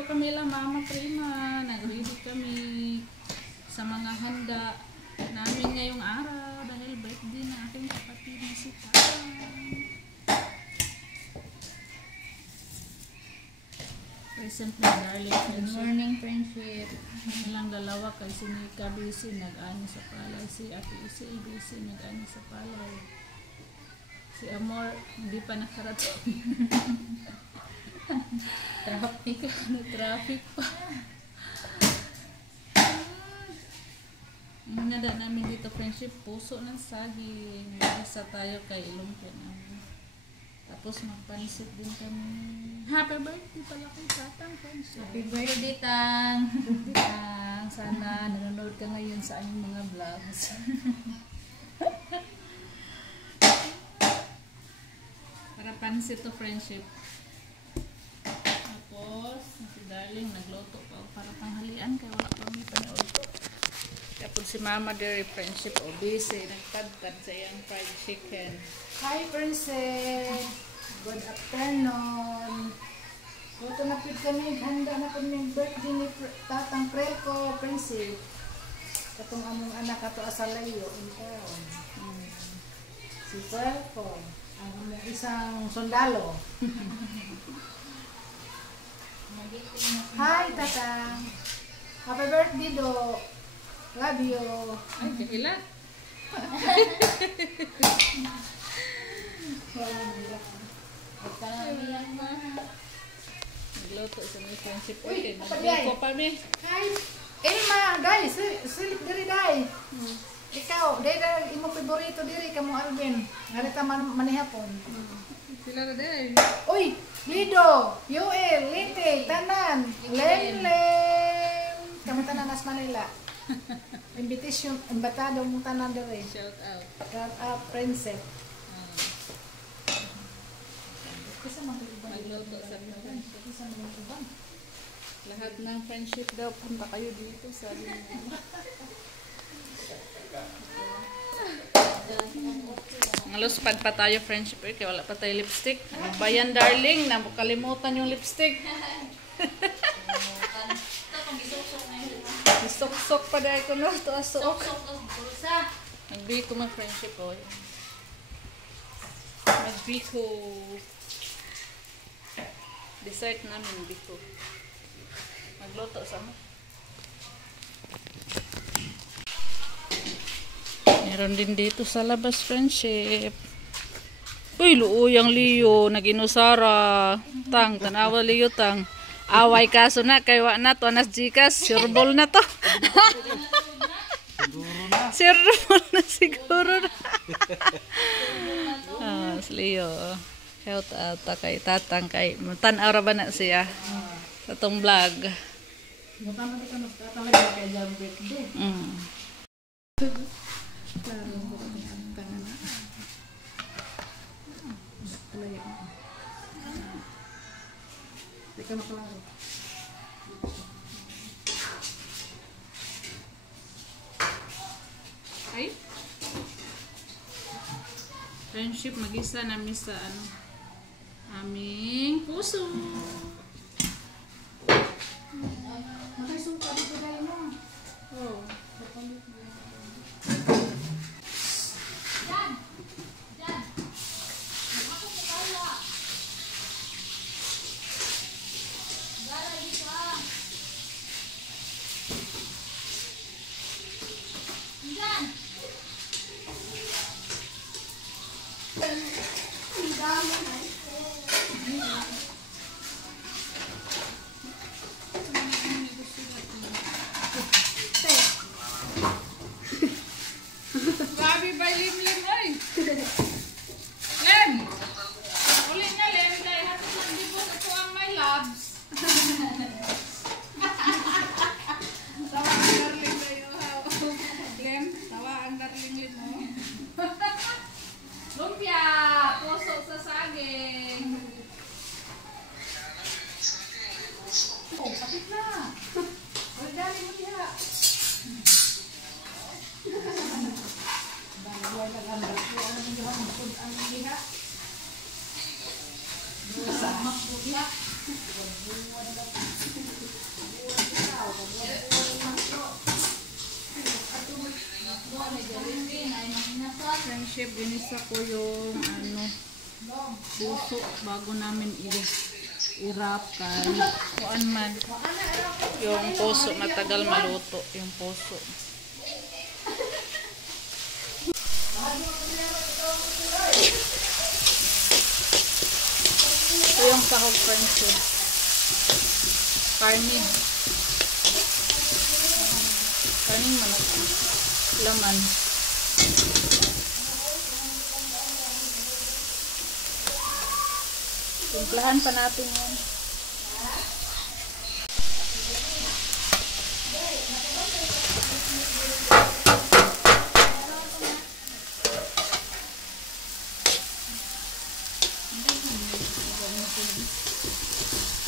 Nandito kami lang, Mama Prima. Nag-ready kami sa mga handa namin ngayong araw dahil birthday na aking kapatid na si Tatang. Present na darling Good friendship. morning, friendship. Ilang dalawa kay si Nika busy, nag-ani sa palay. Si Ate Isil busy, nag-ani sa palay. Si Amor, hindi pa nakarating. Traffic. Traffic pa. Ang nada namin dito, friendship, puso ng saging. Isa tayo kay Lumpia namin. Tapos magpansit din kami. Happy birthday pala kay Tatang, friendship. Happy birthday, Tang. Tang, sana nanonood ka ngayon sa aming mga vlogs. Para pansit to, friendship. Tapos, si Darling nagluto pa para panghalian kaya wala pa may panood ko. Tapos si Mama Dairy, friendship, busy, nagtagtad sa iyang fried chicken. Hi, princess. Good afternoon. Luto na po kami. Handa na po yung birthday ni Tatang Prelko, princess. Katong among anak ato asalayo. Si Prelko. Ang among isang sundalo. Hi, Tatang. Happy birthday, do. Love you. Ay, kakila. Nagluto sa may friendship. Uy, Okay, kapag nagluto pa mi. Hi. Elma, dai, silip diri dai. Ikaw, dai imo favorito diri kamo Alvin. Ngarita manihapon. Sila na din. Uy, Lido, Yoel, Lite, Tanan, Lem. Kamo tanan nas Manila. Invitation, imbatado mo tanan diri. Shout out. Shout out, princess. Kasi Magluto sa friendship. Kasi mga Lahat ng friendship daw, punta kayo dito sa Ngaluspad pa tayo friendship kaya wala pa tayo lipstick. Ano ba yan, darling? Nakalimutan yung lipstick. Isok-sok pa dahil ko no. Ito asok. Nagbiko mga friendship o. Nagbiko. Dessert namin biko. Magluto sa mo. Meron din dito sa labas friendship. Uy, luuyang Leo, naginusara. Tang, tanawa Leo, tang. Away kaso na, kay wa na to, anas Gcash, sureball na to. Sureball na siguro na. Si Leo. Shout out kay Tatang, kay tanaw ra ba na siya sa tong vlog. Mutama ka no, talaga kay jam birthday. Klaro ko kami ang kanana. Talaga. Di ka maklaro. Ay? Friendship, mag-isa namin sa aming puso. Makisuka dito dahil mo. Oh. friendship, ginisa ko yung puso bago namin i-wrap kay kuan man. Yung puso matagal maluto, yung puso. Ito yung sahog friendship. Karni. Karning manok. Laman. Timplahan pa natin yan.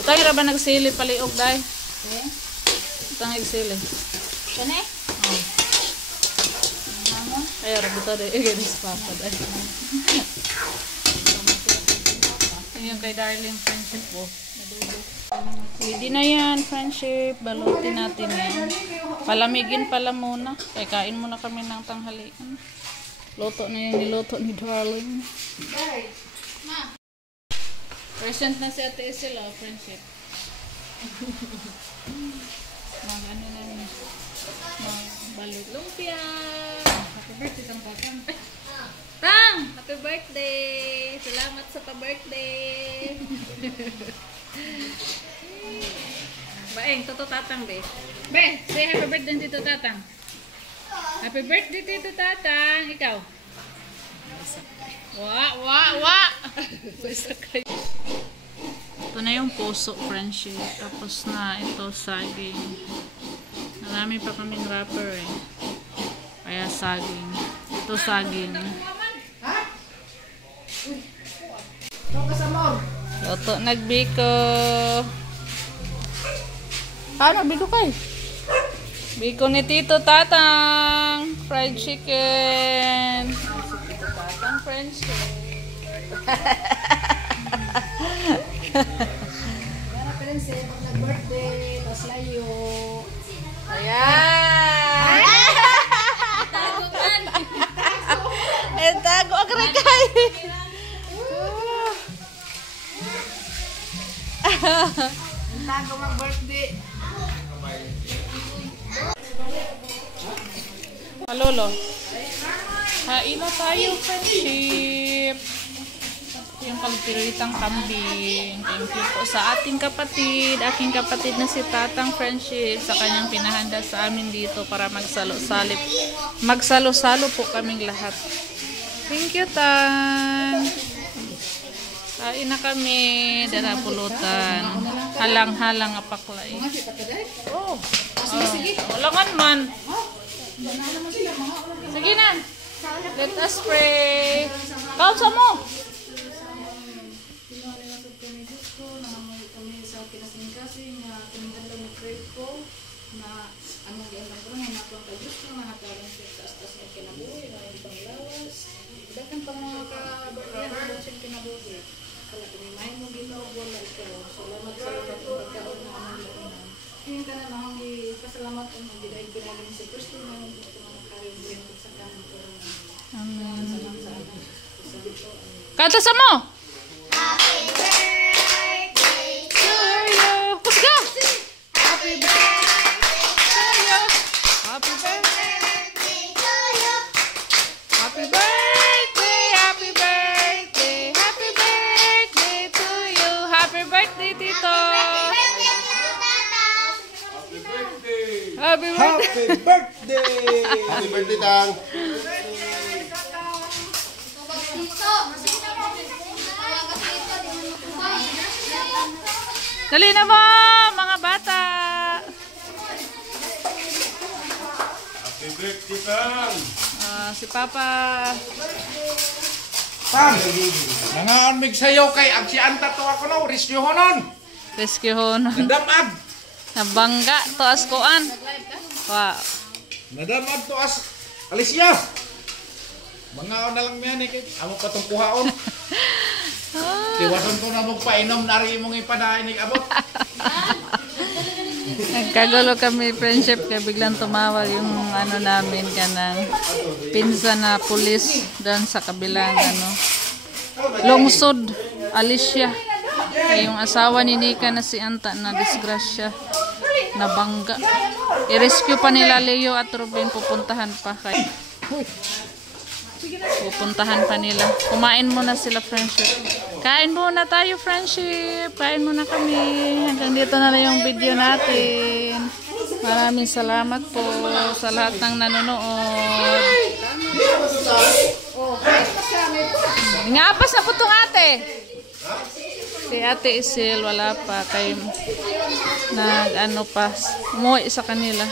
Utang ira ba nagsili paliog day? Okay. Utang nagsili. Kani? Oh. Ay ra buta day ganis pa day. Yung kay darling friendship po. Ready na yan, friendship. Balutin natin yan. Palamigin pala muna. Kaya kain muna kami ng tanghalian. Luto na yung niluto ni darling. Present na si Ate Isela, friendship. Mga ano na yun. Mga balut lumpia. Happy birthday kang kakang. Tang! Happy birthday! Salamat sa pa-birthday! Baeng, Tito Tatang, be. Be, say happy birthday, Tito Tatang. Happy birthday, Tito Tatang. Ikaw. Wa! Ito na yung puso, friendship. Tapos na ito, saging. Marami pa kaming wrapper eh. Kaya saging. Ito saging. Luto nagbiko. Nagbiko kay? Biko ni Tito Tatang. Fried chicken. Tito Tatang fried chicken. Para prinsip, pag nag-birthday, tapos layo. Ayan! Tago man! Tago ang rekay! Tago mag-birthday. Palolo. Hain na tayo, friendship. Yung pagpiritang kambing. Thank you po sa ating kapatid. Aking kapatid na si Tatang friendship sa kanyang pinahanda sa amin dito para magsalo-salip. Magsalo-salo po kaming lahat. Thank you, Tang. Kain na kami. Dara pulutan. Halang-halang apaklay. Oh. Walangan man. Sige na. Let us pray. Kausa mo. Kami sa kinasingkasing na tumindala ni pray ko na anong giandang ko na natuang ka Diyos ko na hatalan sa taas-taas ng kinabuhi na ibang lawas. Dagan pa mga ka-birthday na siyang kinabuhi. Kala tumimahin mo ginawa wala ikaw. Salamat sa lahat ng pagkaon na amang lakunan. Ngayon ka na nahang ipasalamat ang magdidahil pinagaling sa Kristo na yung mga karyong buhay ko sa kanan ko. Amen. Salamat sa anak. Sabi ko, Kata sa mo. Happy birthday To you. Let's go. Happy birthday To you. Happy birthday. to you. Happy birthday. Happy birthday. Happy birthday to you. Happy birthday, Tito. Happy birthday. Happy birthday! Happy birthday, Tang! Dali na mo, mga bata. Happy birthday, Tang! Si Papa. Tang! Nangaan mig sayo kay agsianta to ako no, rescue honon! Rescue hon. Nadamag! Nabangga to askoan. Wow. Nadamag to as Alicia! Mga na lang miyan eh, amo pa itong kuhaon. Tiwason ko na magpainom, nari mong ipadahin abot. Kagulo kami friendship kaya biglang tumawag yung ano namin kanang pinsan na pulis doon sa kabilang ano lungsod Alicia. Kaya yung asawa ni Nika na si Anta na disgrasya na bangga. I-rescue pa nila Leo at Ruben, pupuntahan pa kay pupuntahan pa nila. Kumain muna sila friendship. Kain muna tayo friendship. Kain muna kami. Hanggang dito na lang yung video natin. Maraming salamat po sa lahat ng nanonood. Ngapas na po itong ate. Si Ate Isil wala pa kay nag ano pa umuwi sa kanila.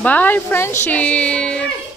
Bye friendship.